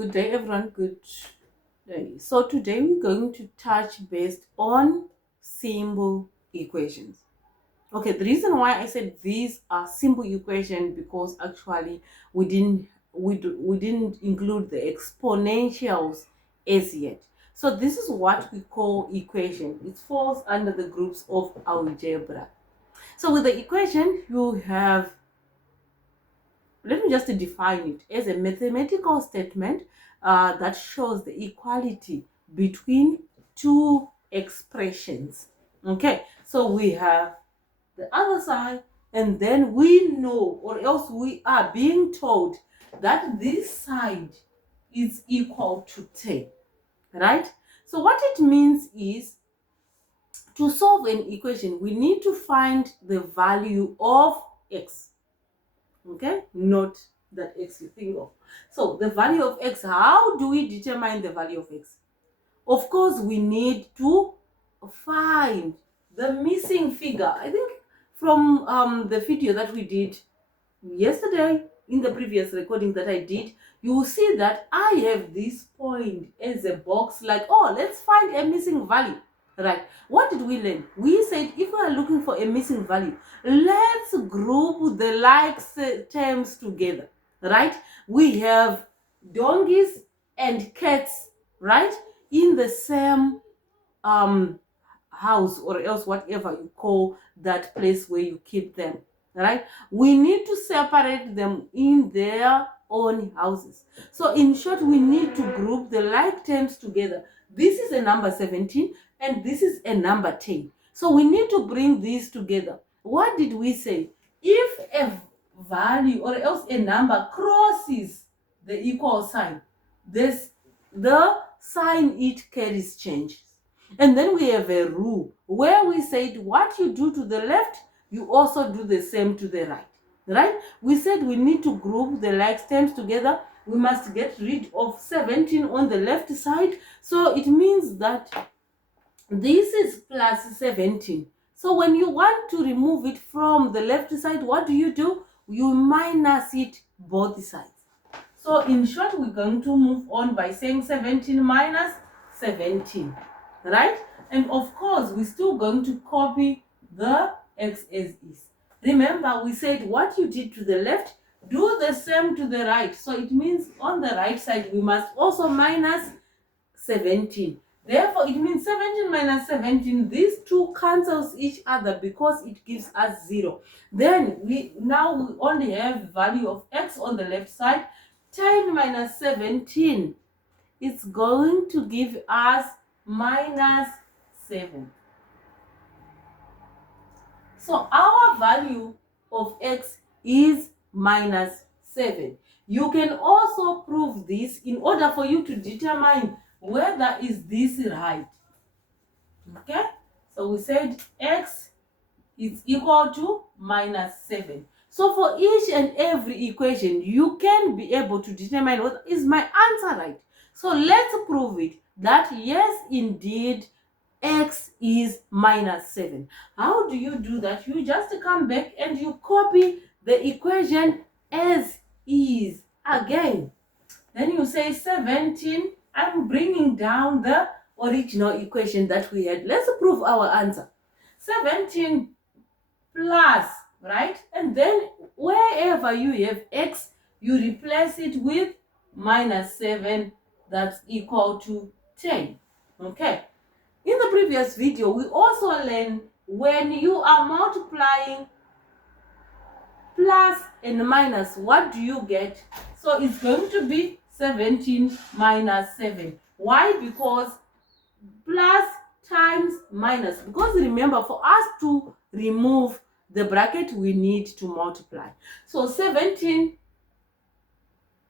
Good day, everyone. Good day. So today we're going to touch based on simple equations. Okay, the reason why I said these are simple equations because actually we didn't include the exponentials as yet. So this is what we call equation. It falls under the groups of algebra. So with the equation, you have, let me just define it as a mathematical statement that shows the equality between two expressions. Okay, so we have the other side, and then we know, or else we are being told, that this side is equal to 10, right? So what it means is, to solve an equation, we need to find the value of x. Okay, not that x you think of. So the value of x, how do we determine the value of x? Of course, we need to find the missing figure. I think from the video that we did yesterday, in the previous recording that I did, you will see that I have this point as a box, like, oh, let's find a missing value. Right, what did we learn? We said if we are looking for a missing value, let's group the like terms together. Right, we have donkeys and cats, right, in the same house, or else whatever you call that place where you keep them. Right, we need to separate them in their own houses. So in short, we need to group the like terms together. This is a number 17 and this is a number 10. So we need to bring these together. What did we say? If a value, or else a number, crosses the equal sign, the sign it carries changes. And then we have a rule where we said what you do to the left, you also do the same to the right. Right? We said we need to group the like terms together. We must get rid of 17 on the left side. So it means that this is plus 17. So when you want to remove it from the left side, what do? You minus it both sides. So in short, we're going to move on by saying 17 minus 17, right? And of course, we're still going to copy the x as is. Remember, we said what you did to the left, do the same to the right. So it means on the right side, we must also minus 17. Therefore, it means 17 minus 17, these two cancels each other because it gives us 0. Then we only have value of x on the left side. 10 minus 17 is going to give us minus 7. So our value of x is minus 7. You can also prove this in order for you to determine whether is this right. Okay, so we said x is equal to minus 7. So for each and every equation, you can be able to determine what is my answer right. So let's prove it that yes, indeed, x is minus 7. How do you do that? You just come back and you copy the equation as is again. Then you say 17. I'm bringing down the original equation that we had. Let's prove our answer. 17 plus, right? And then wherever you have x, you replace it with minus 7. That's equal to 10. Okay. In the previous video, we also learned when you are multiplying plus and minus, what do you get? So it's going to be 17 minus 7. Why? Because plus times minus. Because remember, for us to remove the bracket, we need to multiply. So 17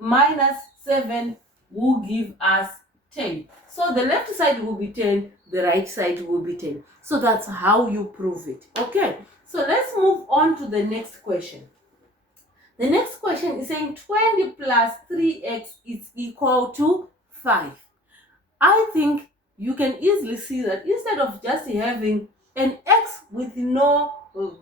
minus 7 will give us 10. So the left side will be 10, the right side will be 10. So that's how you prove it. Okay, so let's move on to the next question. The next question is saying 20 plus 3x is equal to 5. I think you can easily see that instead of just having an x with no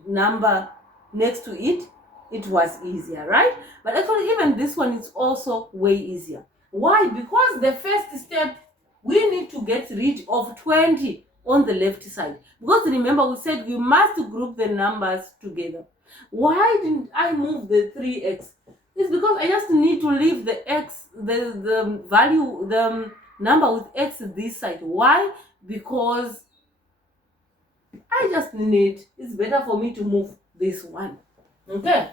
number next to it, it was easier, right? But actually, even this one is also way easier. Why? Because the first step, we need to get rid of 20 on the left side. Because remember, we said we must group the numbers together. Why didn't I move the 3x? It's because I just need to leave the x, the value, the number with x this side. Why? Because I just need, it's better for me to move this one. Okay?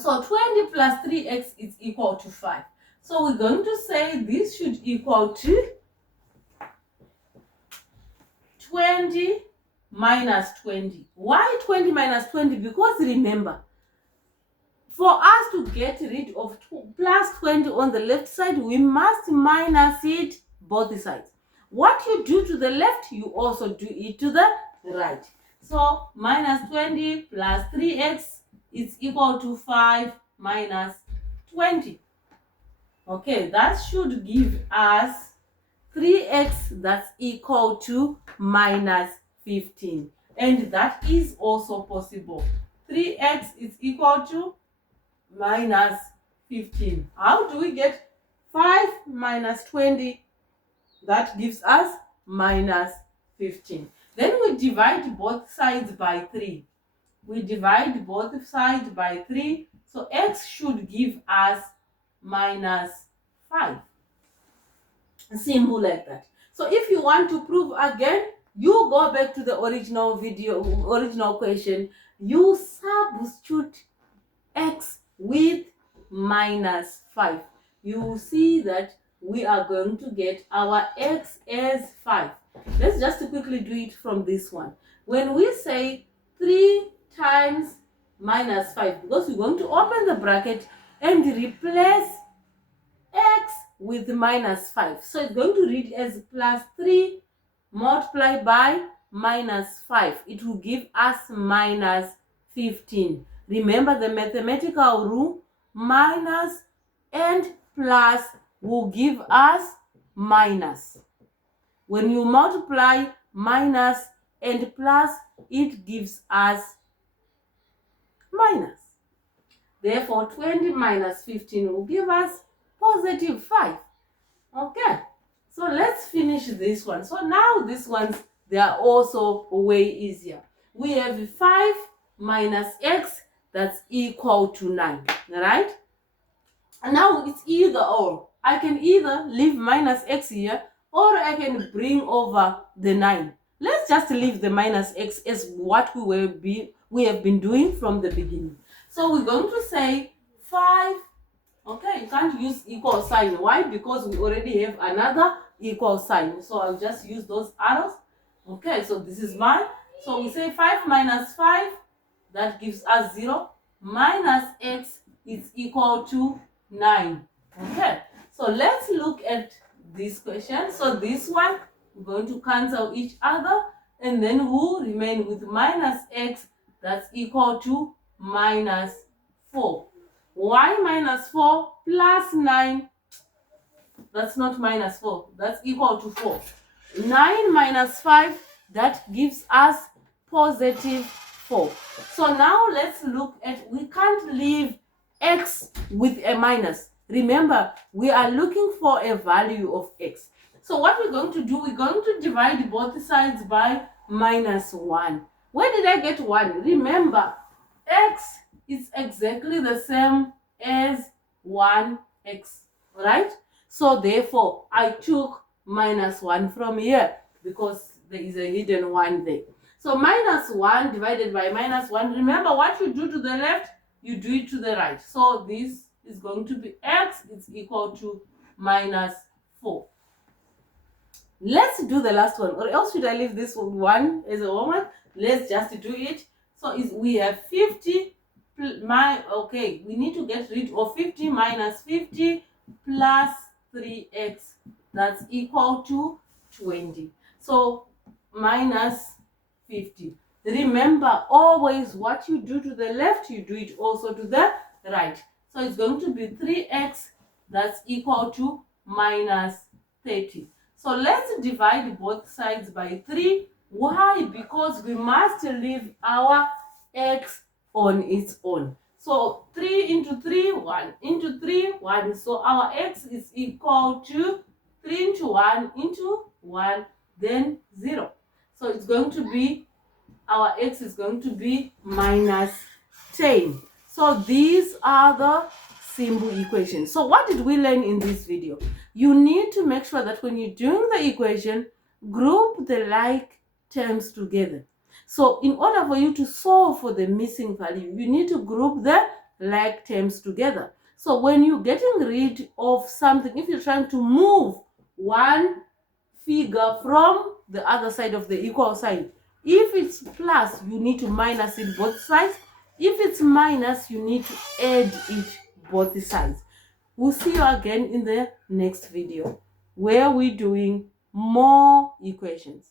So 20 plus 3x is equal to 5. So we're going to say this should equal to 20 minus 20. Why 20 minus 20? Because remember, for us to get rid of plus 20 on the left side, we must minus it both sides. What you do to the left, you also do it to the right. So minus 20 plus 3x is equal to 5 minus 20. Okay, that should give us 3x that's equal to minus 15. And that is also possible. 3x is equal to minus 15. How do we get 5 minus 20? That gives us minus 15. Then we divide both sides by 3. We divide both sides by 3. So x should give us minus 5. Simple like that. So if you want to prove again, you go back to the original question. You substitute x with minus 5. You will see that we are going to get our x as 5. Let's just quickly do it from this one. When we say 3 times minus 5, because we're going to open the bracket and replace x with minus 5. So it's going to read as plus 3 multiplied by minus 5. It will give us minus 15. Remember the mathematical rule, minus and plus will give us minus. When you multiply minus and plus, it gives us minus. Therefore, 20 minus 15 will give us positive 5. Okay, so let's finish this one. So now these ones, they are also way easier. We have 5 minus x that's equal to 9, right? And now it's either or. I can either leave minus x here, or I can bring over the 9. Let's just leave the minus x as what we have been doing from the beginning. So we're going to say 5. Okay, you can't use equal sign. Why? Because we already have another equal sign. So I'll just use those arrows. Okay, so this is mine. So we say 5 minus 5, that gives us 0. Minus x is equal to 9. Okay, so let's look at this question. So this one, we're going to cancel each other, and then we'll remain with minus x that's equal to minus 4. Why minus 4 plus 9? That's not minus 4. That's equal to 4. 9 minus 5, that gives us positive 4. So now let's look at, we can't leave x with a minus. Remember, we are looking for a value of x. So what we're going to do, we're going to divide both sides by minus 1. Where did I get 1? Remember, x is exactly the same as 1x, right? So therefore, I took minus 1 from here because there is a hidden 1 there. So minus 1 divided by minus 1. Remember, what you do to the left, you do it to the right. So this is going to be x is equal to minus 4. Let's do the last one, or else should I leave this one as a homework? Let's just do it. So we have 50. Okay, we need to get rid of 50 minus 50 plus 3x. That's equal to 20. So minus 50. Remember, always what you do to the left, you do it also to the right. So it's going to be 3x that's equal to minus 30. So let's divide both sides by 3. Why? Because we must leave our x on its own. So 3 into 3, 1 into 3, 1. So our x is equal to 3 into 1 into 1, then 0. So it's going to be, our x is going to be minus 10. So these are the simple equations. So what did we learn in this video? You need to make sure that when you're doing the equation, group the like terms together. So in order for you to solve for the missing value, you need to group the like terms together. So when you're getting rid of something, if you're trying to move one figure from the other side of the equal sign, if it's plus, you need to minus it both sides. If it's minus, you need to add it both sides. We'll see you again in the next video where we're doing more equations.